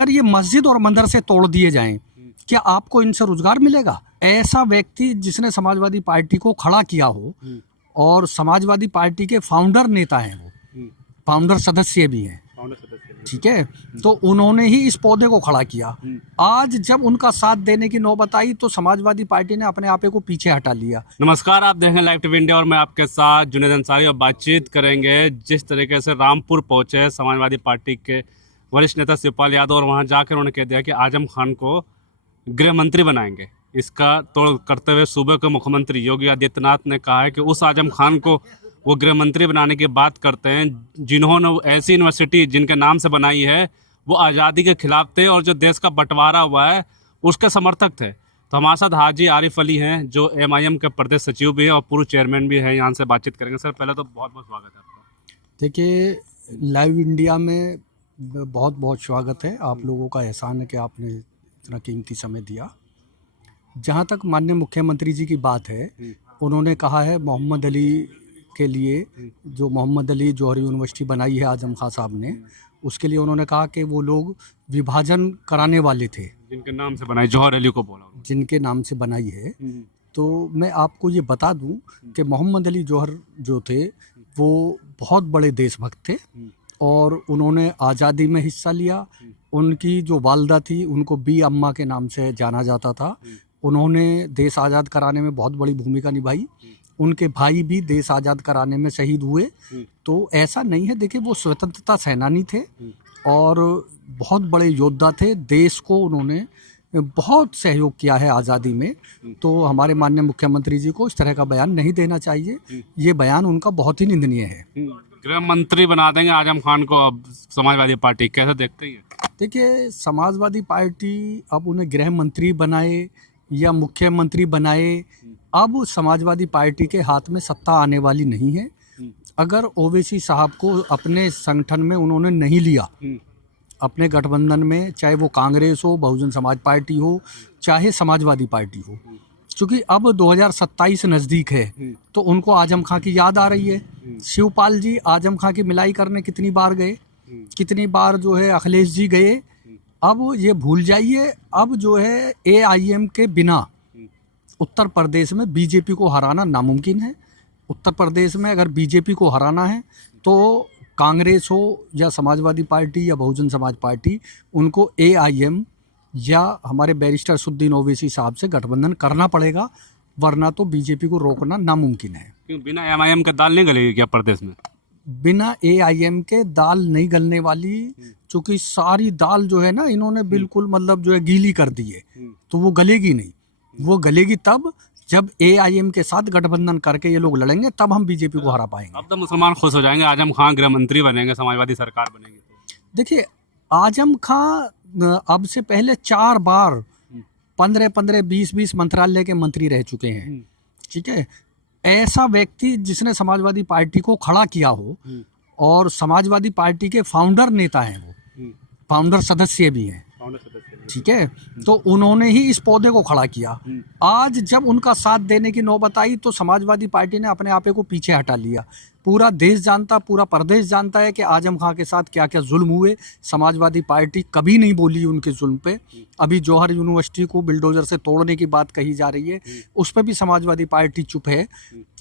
अगर ये मस्जिद और मदरसे तोड़ दिए जाएं, क्या आपको इनसे रोजगार मिलेगा? ऐसा व्यक्ति जिसने समाजवादी पार्टी को खड़ा किया हो और समाजवादी पार्टी के फाउंडर नेता हैं, वो फाउंडर सदस्य भी हैं, ठीक है, तो उन्होंने ही इस पौधे को खड़ा किया। आज जब उनका साथ देने की नौबत आई तो समाजवादी पार्टी ने अपने आपे को पीछे हटा लिया। नमस्कार, आप देख रहे हैं लाइव टीवी इंडिया और मैं आपके साथ जुनेद अंसारी और बातचीत करेंगे जिस तरीके से रामपुर पहुंचे समाजवादी पार्टी के वरिष्ठ नेता शिवपाल यादव और वहां जाकर उन्होंने कह दिया कि आजम खान को गृह मंत्री बनाएंगे। इसका तोड़ करते हुए सूबे के मुख्यमंत्री योगी आदित्यनाथ ने कहा है कि उस आजम खान को वो गृह मंत्री बनाने की बात करते हैं जिन्होंने ऐसी यूनिवर्सिटी जिनके नाम से बनाई है वो आज़ादी के खिलाफ थे और जो देश का बंटवारा हुआ है उसके समर्थक थे। तो हमारे साथ हाजी आरिफ अली हैं जो MIM के प्रदेश सचिव भी हैं और पूर्व चेयरमैन भी हैं। यहाँ से बातचीत करेंगे। सर, पहले तो बहुत बहुत स्वागत है आपका। देखिए, लाइव इंडिया में बहुत बहुत स्वागत है। आप लोगों का एहसान है कि आपने इतना कीमती समय दिया। जहाँ तक माननीय मुख्यमंत्री जी की बात है, उन्होंने कहा है मोहम्मद अली के लिए, जो मोहम्मद अली जौहरी यूनिवर्सिटी बनाई है आजम खान साहब ने, उसके लिए उन्होंने कहा कि वो लोग विभाजन कराने वाले थे, जिनके नाम से बनाई, जौहर अली को बोला, जिनके नाम से बनाई है। तो मैं आपको ये बता दूं कि मोहम्मद अली जौहर जो थे वो बहुत बड़े देशभक्त थे और उन्होंने आज़ादी में हिस्सा लिया। उनकी जो वालदा थी उनको बी अम्मा के नाम से जाना जाता था। उन्होंने देश आज़ाद कराने में बहुत बड़ी भूमिका निभाई। उनके भाई भी देश आज़ाद कराने में शहीद हुए। तो ऐसा नहीं है, देखिए वो स्वतंत्रता सेनानी थे और बहुत बड़े योद्धा थे। देश को उन्होंने बहुत सहयोग किया है आज़ादी में। तो हमारे माननीय मुख्यमंत्री जी को इस तरह का बयान नहीं देना चाहिए। ये बयान उनका बहुत ही निंदनीय है। गृह मंत्री बना देंगे आजम खान को अब समाजवादी पार्टी, कैसे देखते हैं? देखिए, समाजवादी पार्टी अब उन्हें गृह मंत्री बनाए या मुख्यमंत्री बनाए, अब समाजवादी पार्टी के हाथ में सत्ता आने वाली नहीं है। अगर ओवैसी साहब को अपने संगठन में उन्होंने नहीं लिया, अपने गठबंधन में, चाहे वो कांग्रेस हो, बहुजन समाज पार्टी हो, चाहे समाजवादी पार्टी हो, क्योंकि अब 2027 नज़दीक है तो उनको आजम खां की याद आ रही है। शिवपाल जी आजम खां की मिलाई करने कितनी बार गए, कितनी बार जो है अखिलेश जी गए। अब ये भूल जाइए, अब जो है AIM के बिना उत्तर प्रदेश में बीजेपी को हराना नामुमकिन है। उत्तर प्रदेश में अगर बीजेपी को हराना है तो कांग्रेस हो या समाजवादी पार्टी या बहुजन समाज पार्टी, उनको AIM या हमारे बैरिस्टर असदुद्दीन ओवैसी साहब से गठबंधन करना पड़ेगा, वरना तो बीजेपी को रोकना नामुमकिन है। क्यों बिना MIM का दाल नहीं गलेगी क्या प्रदेश में? बिना AIM के दाल नहीं गलने वाली, चूँकि सारी दाल जो है ना इन्होंने बिल्कुल मतलब जो है गीली कर दी है, तो वो गलेगी नहीं। वो गलेगी तब जब AIM के साथ गठबंधन करके ये लोग लड़ेंगे, तब हम बीजेपी को हरा पाएंगे। अब तो मुसलमान खुश हो जाएंगे, आजम खान गृह मंत्री बनेंगे, समाजवादी सरकार बनेगी। देखिए, आजम खान अब से पहले 4 बार 15-15, 20-20 मंत्रालय के मंत्री रह चुके हैं, ठीक है। ऐसा व्यक्ति जिसने समाजवादी पार्टी को खड़ा किया हो और समाजवादी पार्टी के फाउंडर नेता हैं, वो फाउंडर सदस्य भी हैं, ठीक है, तो उन्होंने ही इस पौधे को खड़ा किया। आज जब उनका साथ देने की नौबत आई तो समाजवादी पार्टी ने अपने आपे को पीछे हटा लिया। पूरा देश जानता, पूरा प्रदेश जानता है कि आजम खां के साथ क्या क्या जुल्म हुए। समाजवादी पार्टी कभी नहीं बोली उनके जुल्म पे। अभी जौहर यूनिवर्सिटी को बिल्डोजर से तोड़ने की बात कही जा रही है, उस पर भी समाजवादी पार्टी चुप है।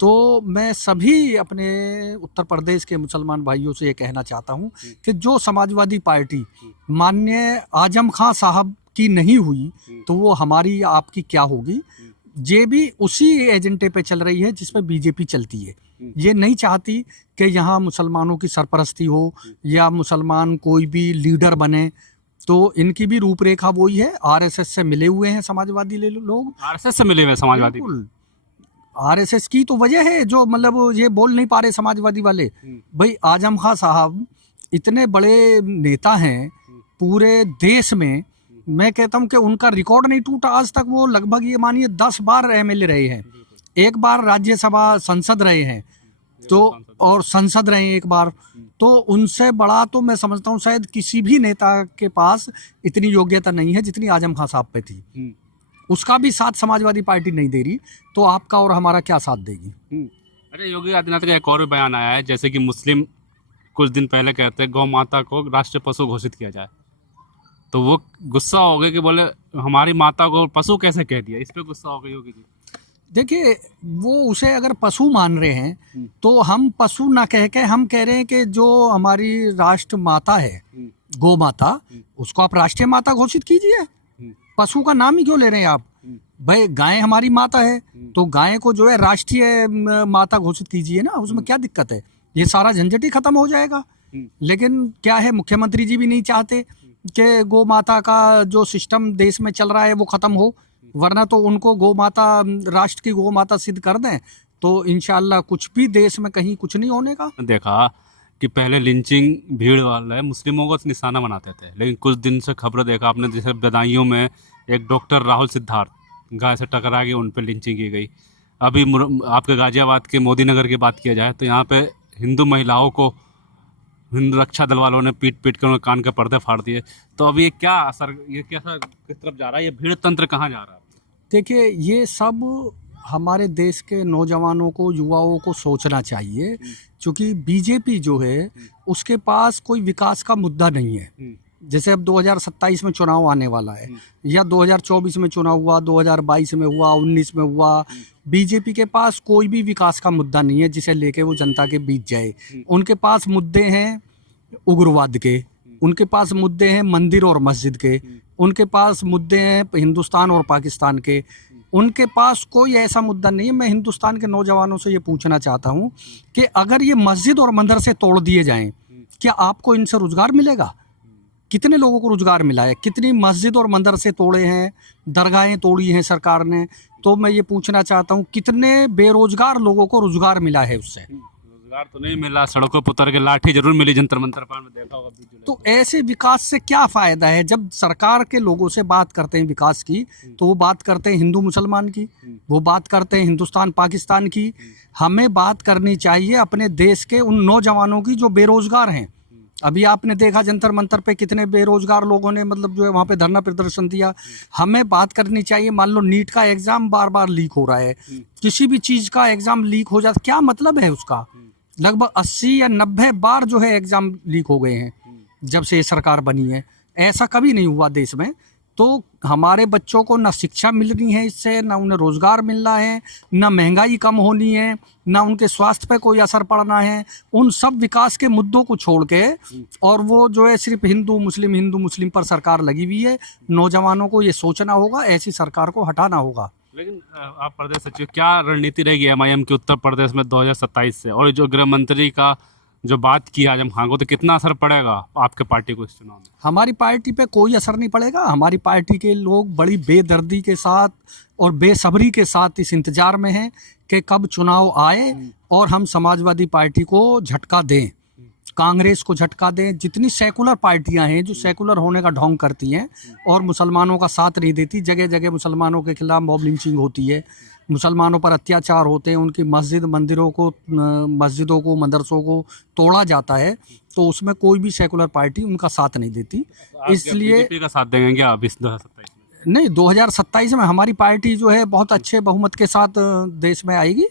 तो मैं सभी अपने उत्तर प्रदेश के मुसलमान भाइयों से ये कहना चाहता हूँ कि जो समाजवादी पार्टी माननीय आजम खां साहब की नहीं हुई तो वो हमारी या आपकी क्या होगी। ये भी उसी एजेंडे पे चल रही है जिस पे बीजेपी चलती है। ये नहीं चाहती कि यहाँ मुसलमानों की सरपरस्ती हो या मुसलमान कोई भी लीडर बने। तो इनकी भी रूपरेखा वही है। RSS से मिले हुए हैं समाजवादी लोग, RSS से मिले हुए समाजवादी। RSS की तो वजह है जो मतलब ये बोल नहीं पा रहे समाजवादी वाले। भाई आजम खां साहब इतने बड़े नेता हैं पूरे देश में, मैं कहता हूं कि उनका रिकॉर्ड नहीं टूटा आज तक। वो लगभग ये मानिए 10 बार MLA रहे हैं, 1 बार राज्यसभा संसद रहे हैं, तो और संसद रहे एक बार। तो उनसे बड़ा तो मैं समझता हूँ शायद किसी भी नेता के पास इतनी योग्यता नहीं है जितनी आजम खां साहब पे थी। उसका भी साथ समाजवादी पार्टी नहीं दे रही, तो आपका और हमारा क्या साथ देगी? अरे, योगी आदित्यनाथ का एक और भी बयान आया है, जैसे कि मुस्लिम कुछ दिन पहले कहते हैं गौ माता को राष्ट्रीय पशु घोषित किया जाए। तो वो गुस्सा हो गए कि बोले हमारी माता को पशु कैसे कह दिया, इस पे गुस्सा हो गई होगी जी। देखिए, वो उसे अगर पशु मान रहे हैं तो हम पशु ना कह के हम कह रहे हैं कि जो हमारी राष्ट्र माता है, गौ माता, उसको आप राष्ट्रीय माता घोषित कीजिए। पशु का नाम ही क्यों ले रहे हैं आप? भाई गाय हमारी माता है तो गाय को जो है राष्ट्रीय माता घोषित कीजिए ना, उसमें क्या दिक्कत है? ये सारा झंझट ही खत्म हो जाएगा। लेकिन क्या है, मुख्यमंत्री जी भी नहीं चाहते कि गौ माता का जो सिस्टम देश में चल रहा है वो खत्म हो, वरना तो उनको गौ माता, राष्ट्र की गौ माता सिद्ध कर दें तो इंशाल्लाह कुछ भी देश में कहीं कुछ नहीं होने का। देखा कि पहले लिंचिंग भीड़ वाले मुस्लिमों को निशाना बनाते थे, लेकिन कुछ दिन से खबरें देखा आपने, जैसे बदायूं में एक डॉक्टर राहुल सिद्धार्थ गाय से टकरा के उन पर लिंचिंग की गई। अभी आपके गाजियाबाद के मोदी नगर की बात किया जाए तो यहाँ पे हिंदू महिलाओं को हिंदू रक्षा दल वालों ने पीट पीट कर उनके कान के पर्दे फाड़ दिए। तो अब ये क्या असर, ये कैसा किस तरफ जा रहा है, ये भीड़ तंत्र कहाँ जा रहा है? देखिए, ये सब हमारे देश के नौजवानों को, युवाओं को सोचना चाहिए, क्योंकि बीजेपी जो है उसके पास कोई विकास का मुद्दा नहीं है। जैसे अब 2027 में चुनाव आने वाला है या 2024 में चुनाव हुआ, 2022 में हुआ, 19 में हुआ, बीजेपी के पास कोई भी विकास का मुद्दा नहीं है जिसे लेके वो जनता के बीच जाए। उनके पास मुद्दे हैं उग्रवाद के, उनके पास मुद्दे हैं मंदिर और मस्जिद के, उनके पास मुद्दे हैं हिंदुस्तान और पाकिस्तान के। उनके पास कोई ऐसा मुद्दा नहीं है। मैं हिंदुस्तान के नौजवानों से ये पूछना चाहता हूँ कि अगर ये मस्जिद और मदरसे तोड़ दिए जाएं, क्या आपको इनसे रोजगार मिलेगा? कितने लोगों को रोजगार मिला है? कितनी मस्जिद और मदरसे तोड़े हैं, दरगाहें तोड़ी हैं सरकार ने। तो मैं ये पूछना चाहता हूँ कितने बेरोजगार लोगों को रोजगार मिला है उससे? रोजगार तो नहीं मिला, सड़कों पर उतर के लाठी जरूर मिली, जंतर मंतर पर में देखा होगा। तो ऐसे विकास से क्या फायदा है? जब सरकार के लोगों से बात करते हैं विकास की तो वो बात करते हैं हिंदू मुसलमान की, वो बात करते हैं हिंदुस्तान पाकिस्तान की। हमें बात करनी चाहिए अपने देश के उन नौजवानों की जो बेरोजगार हैं। अभी आपने देखा जंतर मंतर पे कितने बेरोजगार लोगों ने मतलब जो है वहाँ पे धरना प्रदर्शन दिया। हमें बात करनी चाहिए, मान लो नीट का एग्जाम बार बार लीक हो रहा है, किसी भी चीज़ का एग्जाम लीक हो जाता, क्या मतलब है उसका? लगभग 80 या 90 बार जो है एग्जाम लीक हो गए हैं जब से ये सरकार बनी है। ऐसा कभी नहीं हुआ देश में। तो हमारे बच्चों को ना शिक्षा मिल रही है इससे, ना उन्हें रोजगार मिल रहा है, ना महंगाई कम होनी है, ना उनके स्वास्थ्य पे कोई असर पड़ना है। उन सब विकास के मुद्दों को छोड़ के और वो जो है सिर्फ हिंदू मुस्लिम पर सरकार लगी हुई है। नौजवानों को ये सोचना होगा, ऐसी सरकार को हटाना होगा। लेकिन आप प्रदेश सचिव, क्या रणनीति रहेगी एमआईएम की उत्तर प्रदेश में 2027 से? और जो गृह मंत्री का जो बात की आजम खान को, तो कितना असर पड़ेगा आपके पार्टी को इस चुनाव में? हमारी पार्टी पे कोई असर नहीं पड़ेगा। हमारी पार्टी के लोग बड़ी बेदर्दी के साथ और बेसब्री के साथ इस इंतजार में हैं कि कब चुनाव आए और हम समाजवादी पार्टी को झटका दें, कांग्रेस को झटका दें। जितनी सेकुलर पार्टियां हैं जो सेकुलर होने का ढोंग करती हैं और मुसलमानों का साथ नहीं देती, जगह जगह मुसलमानों के खिलाफ मॉब लिंचिंग होती है, मुसलमानों पर अत्याचार होते हैं, उनकी मस्जिदों को मदरसों को तोड़ा जाता है, तो उसमें कोई भी सेकुलर पार्टी उनका साथ नहीं देती। इसलिए बीजेपी का साथ देंगे क्या अभी 2027 में? नहीं, 2027 में हमारी पार्टी जो है बहुत अच्छे बहुमत के साथ देश में आएगी।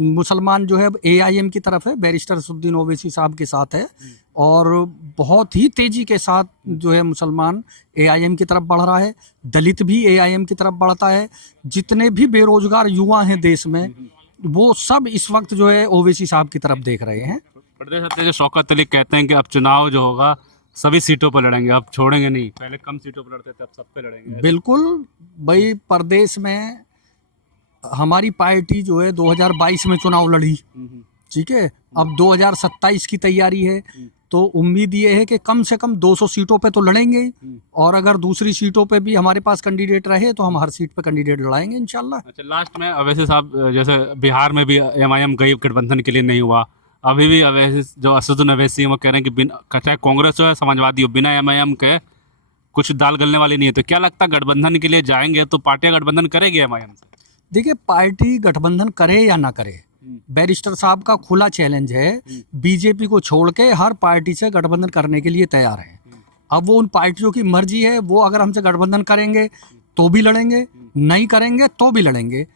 मुसलमान जो है एआईएम की तरफ है, बैरिस्टर असदुद्दीन ओवैसी साहब के साथ है और बहुत ही तेजी के साथ जो है मुसलमान एआईएम की तरफ बढ़ रहा है। दलित भी एआईएम की तरफ बढ़ता है। जितने भी बेरोजगार युवा हैं देश में वो सब इस वक्त जो है ओवैसी साहब की तरफ देख रहे हैं। प्रदेश अध्यक्ष शौकत अली कहते हैं कि अब चुनाव जो होगा सभी सीटों पर लड़ेंगे, अब छोड़ेंगे नहीं। पहले कम सीटों पर लड़ते थे, अब सब पे लड़ेंगे। बिल्कुल भाई, प्रदेश में हमारी पार्टी जो है 2022 में चुनाव लड़ी, ठीक है, अब 2027 की तैयारी है, तो उम्मीद ये है कि कम से कम 200 सीटों पे तो लड़ेंगे और अगर दूसरी सीटों पे भी हमारे पास कैंडिडेट रहे तो हम हर सीट पे कैंडिडेट लड़ाएंगे इंशाल्लाह। अच्छा, लास्ट में अवैसी साहब, जैसे बिहार में भी एमआईएम गई गठबंधन के लिए, नहीं हुआ। अभी भी अवैसी जो असदुद्दीन ओवैसी वो कह रहे हैं कि चाहे कांग्रेस हो या समाजवादी हो, बिना एमआईएम के कुछ दाल गलने वाली नहीं है। तो क्या लगता है गठबंधन के लिए जाएंगे तो पार्टियां गठबंधन करेगी एमआईएम से? देखिए, पार्टी गठबंधन करे या ना करे, बैरिस्टर साहब का खुला चैलेंज है। बीजेपी को छोड़ के हर पार्टी से गठबंधन करने के लिए तैयार है। अब वो उन पार्टियों की मर्जी है, वो अगर हमसे गठबंधन करेंगे तो भी लड़ेंगे, नहीं करेंगे तो भी लड़ेंगे।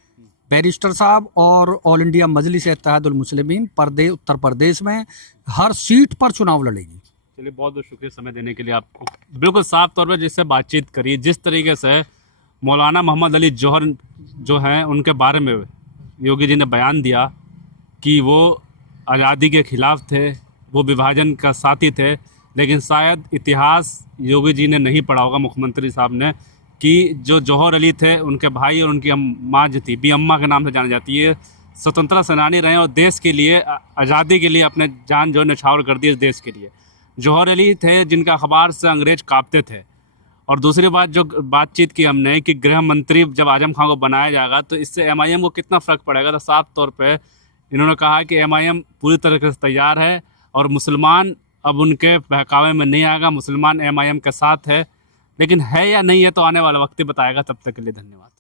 बैरिस्टर साहब और ऑल इंडिया मजलिस इत्तेहादुल मुस्लिमीन उत्तर प्रदेश में हर सीट पर चुनाव लड़ेगी। चलिए, बहुत बहुत शुक्रिया समय देने के लिए आपको। बिल्कुल साफ तौर पर जिससे बातचीत करी, जिस तरीके से मौलाना मोहम्मद अली जौहर जो हैं उनके बारे में योगी जी ने बयान दिया कि वो आज़ादी के ख़िलाफ़ थे, वो विभाजन का साथी थे, लेकिन शायद इतिहास योगी जी ने नहीं पढ़ा होगा, मुख्यमंत्री साहब ने, कि जो जौहर अली थे उनके भाई और उनकी माँ जो थी, बी अम्मा के नाम से जानी जाती है, स्वतंत्रता सेनानी रहे और देश के लिए, आज़ादी के लिए अपने जान जो न्यौछावर कर दी इस देश के लिए। जौहर अली थे जिनका अखबार से अंग्रेज कांपते थे। और दूसरी बात जो बातचीत की हमने कि गृह मंत्री जब आजम खान को बनाया जाएगा तो इससे एमआईएम को कितना फ़र्क पड़ेगा, तो साफ तौर पे इन्होंने कहा कि एमआईएम पूरी तरीके से तैयार है और मुसलमान अब उनके बहकावे में नहीं आएगा, मुसलमान एमआईएम के साथ है। लेकिन है या नहीं है तो आने वाला वक्त ही बताएगा। तब तक के लिए धन्यवाद।